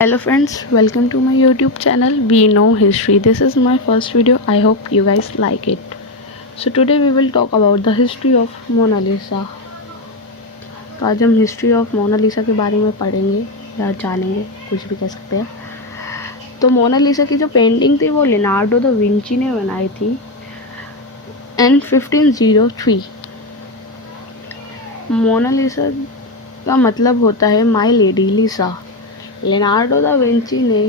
Hello friends, welcome to my YouTube channel We Know History. This is my first video. I hope you guys like it. So today we will talk about the history of Mona Lisa. तो आज हम history of Mona Lisa के बारे में पढ़ेंगे या जानेंगे, कुछ भी कह सकते हैं। तो मोनालिसा की जो पेंटिंग थी वो लिनार्डो दा विंची ने बनाई थी इन 1503। मोनालिसा का मतलब होता है माई लेडी लिसा। लिनार्डो दा विंची ने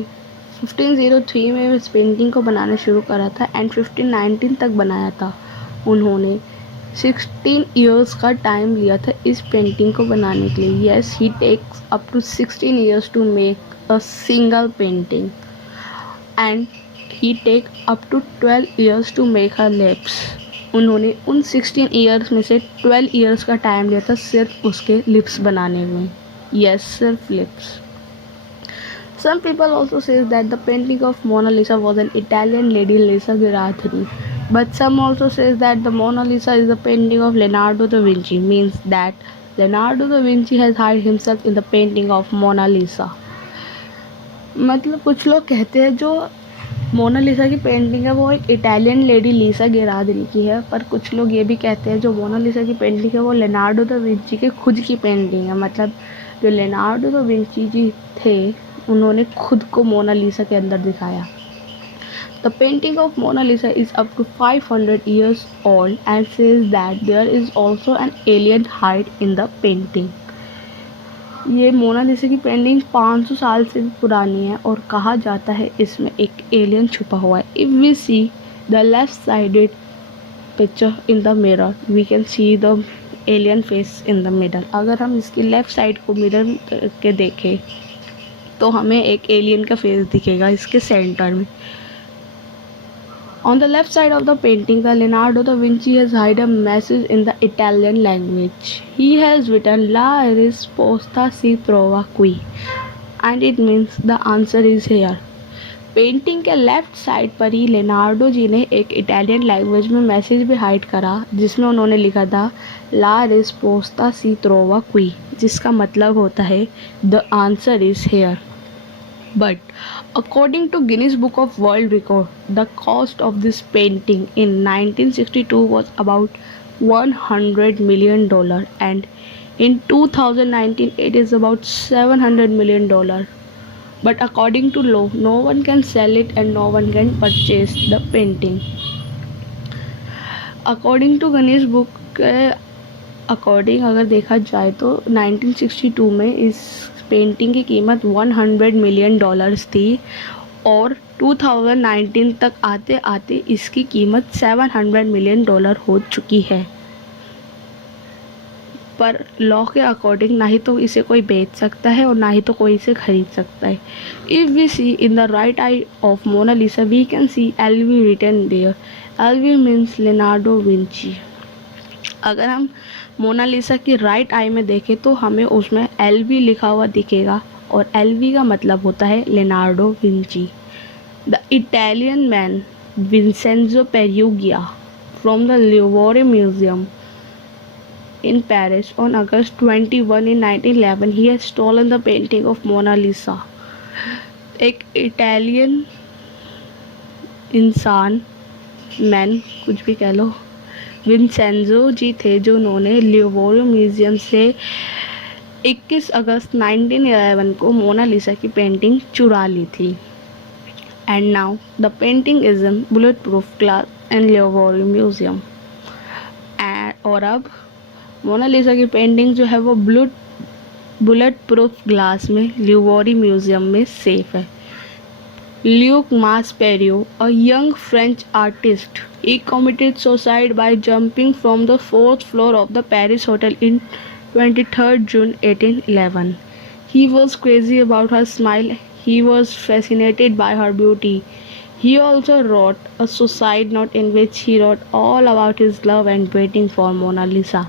1503 में इस पेंटिंग को बनाना शुरू करा था एंड 1519 तक बनाया था। उन्होंने 16 इयर्स का टाइम लिया था इस पेंटिंग को बनाने के लिए। Yes, he takes up to 16 years to make a single painting and he take up to 12 years to make her lips. उन्होंने उन 16 इयर्स में से 12 इयर्स का टाइम लिया था सिर्फ उसके लिप्स बनाने में। यस, सिर्फ lips. Some people also say that the painting of Mona Lisa was an Italian lady, Lisa Gherardini. But some also says that the Mona Lisa is a painting of Leonardo da Vinci, means that Leonardo da Vinci has hired himself in the painting of Mona Lisa. मतलब कुछ लोग कहते हैं जो Mona Lisa की painting है वो एक इटालियन लेडी लीसा गेरादनी की है, पर कुछ लोग ये भी कहते हैं जो मोनालिसा की पेंटिंग है वो लेनार्डो दा विंची के खुद की पेंटिंग है। मतलब जो लेनार्डो दा विंची जी थे उन्होंने खुद को मोनालिसा के अंदर दिखाया। The painting of Mona Lisa is up to 500 years old and says that there is also an alien hide in the painting. ये मोनालिसा की पेंटिंग 500 साल से भी पुरानी है और कहा जाता है इसमें एक एलियन छुपा हुआ है। If we see the left sided picture in the mirror we can see the alien face in the middle. अगर हम इसकी लेफ़्ट साइड को मिरर के देखें तो हमें एक एलियन का फेस दिखेगा इसके सेंटर में। On the left side of the painting, the Leonardo da Vinci has hid a message in the Italian language. He has written La risposta si trova qui and it means the answer is here. Painting के left side पर ही Leonardo जी ने एक Italian language में message भी hide करा जिसमें उन्होंने लिखा था ला रिस्पोस्ता सी ट्रोवा क्वी, जिसका मतलब होता है the answer is here. But according to Guinness Book of World Record, the cost of this painting in 1962 was about $100 million and in 2019 it is about $700 million. But according to law, no one can sell it and no one can purchase the painting. According to Guinness Book के according अगर देखा जाए तो 1962 में इस painting की कीमत $100 million थी और 2019 तक आते आते इसकी कीमत $700 मिलियन हो चुकी है। पर लॉ के अकॉर्डिंग ना ही तो इसे कोई बेच सकता है और ना ही तो कोई इसे खरीद सकता है। If we see in the right eye of Mona Lisa we can see LV written there. LV means Leonardo Vinci. अगर हम मोनालिसा की राइट आई में देखें तो हमें उसमें एलवी लिखा हुआ दिखेगा और एलवी का मतलब होता है Leonardo Vinci. The Italian man Vincenzo Peruggia from the Louvre museum in Paris on August 21 in 1911 he has stolen the painting of Mona Lisa. एक इटालियन इंसान मैन कुछ भी कह लो विंसेंजो जी थे जो उन्होंने लिवोरे म्यूजियम से 21 अगस्त 1911 को मोनालिसा की पेंटिंग चुरा ली थी। And now the painting is in bullet proof glass in Louvre museum. और अब मोनालिसा की पेंटिंग जो है वो बुलेट प्रूफ ग्लास में लिवोरी म्यूजियम में सेफ है। Luc Maspero, a young French artist, he committed suicide by jumping from the 4th floor of the Paris hotel in 23rd June 1811. He was crazy about her smile. He was fascinated by her beauty. He also wrote a suicide note in which he wrote all about his love and waiting for Mona Lisa.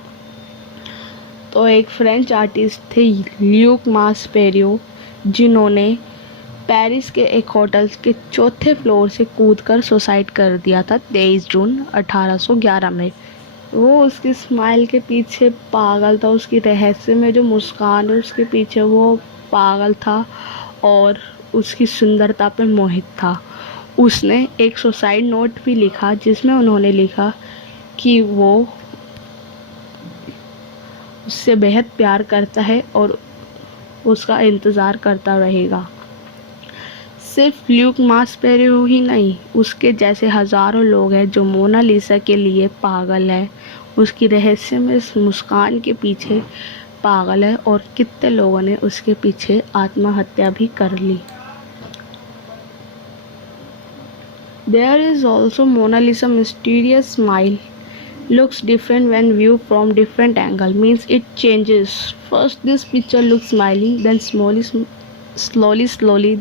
तो एक French artist थे Luke मास्पेरियो जिन्होंने Paris के एक hotel के 4थे floor से कूदकर suicide कर दिया था 23 जून 1811 में। वो उसकी स्माइल के पीछे पागल था, उसकी रहस्य में जो मुस्कान है उसके पीछे वो पागल था और उसकी सुंदरता पे मोहित था। उसने एक सुसाइड नोट भी लिखा जिसमें उन्होंने लिखा कि वो उससे बेहद प्यार करता है और उसका इंतज़ार करता रहेगा। सिर्फ ल्यूक मास्पेरियो ही नहीं, उसके जैसे हज़ारों लोग हैं जो मोनालिसा के लिए पागल है, उसकी रहस्यमय मुस्कान के पीछे पागल है और कितने लोगों ने उसके पीछे आत्महत्या भी कर ली। There is also Mona Lisa mysterious smile. Looks different when viewed from different angle, means it changes. First this picture looks smiling, then slowly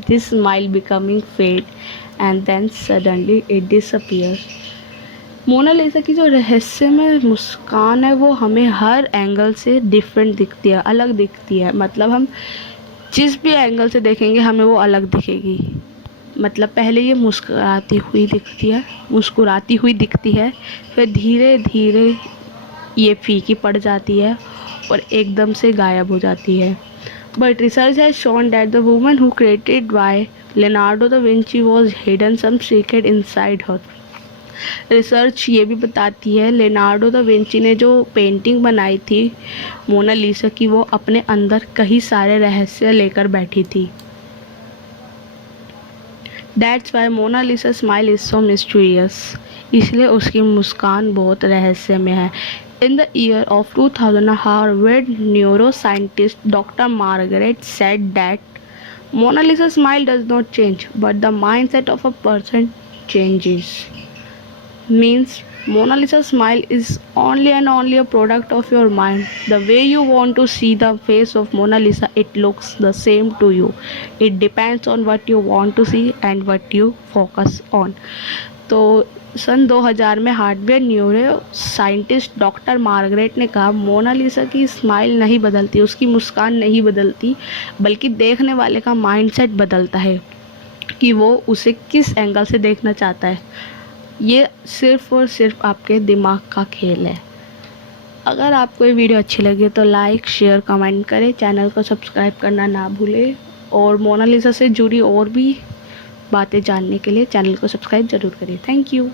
this smile becoming fade and then suddenly it disappears. Mona Lisa की जो रहस्यमय मुस्कान है वो हमें हर angle से different दिखती है, अलग दिखती है। मतलब हम जिस भी एंगल से देखेंगे हमें वो अलग दिखेगी। मतलब पहले ये मुस्कुराती हुई दिखती है, फिर धीरे धीरे ये फीकी पड़ जाती है और एकदम से गायब हो जाती है। But research has shown that the woman who created by Leonardo da Vinci was hidden some secret inside her. Research ये भी बताती है लियोनार्डो दा विंची ने जो पेंटिंग बनाई थी मोनालिसा की, वो अपने अंदर कई सारे रहस्य लेकर बैठी थी। That's why Mona Lisa smile is so mysterious. इसलिए उसकी मुस्कान बहुत रहस्यमय है। In the year of 2000, Harvard neuroscientist Dr. Margaret said that Mona Lisa's smile does not change, but the mindset of a person changes. Means Mona Lisa's smile is only and only a product of your mind. The way you want to see the face of Mona Lisa, it looks the same to you. It depends on what you want to see and what you focus on. तो सन 2000 में Harvard neuro scientist doctor Margaret ने कहा Mona Lisa की smile नहीं बदलती, उसकी मुस्कान नहीं बदलती, बल्कि देखने वाले का माइंडसेट बदलता है कि वो उसे किस एंगल से देखना चाहता है। ये सिर्फ़ और सिर्फ आपके दिमाग का खेल है। अगर आपको ये वीडियो अच्छी लगे तो लाइक शेयर कमेंट करें, चैनल को सब्सक्राइब करना ना भूलें और मोनालिसा से जुड़ी और भी बातें जानने के लिए चैनल को सब्सक्राइब ज़रूर करें। Thank you.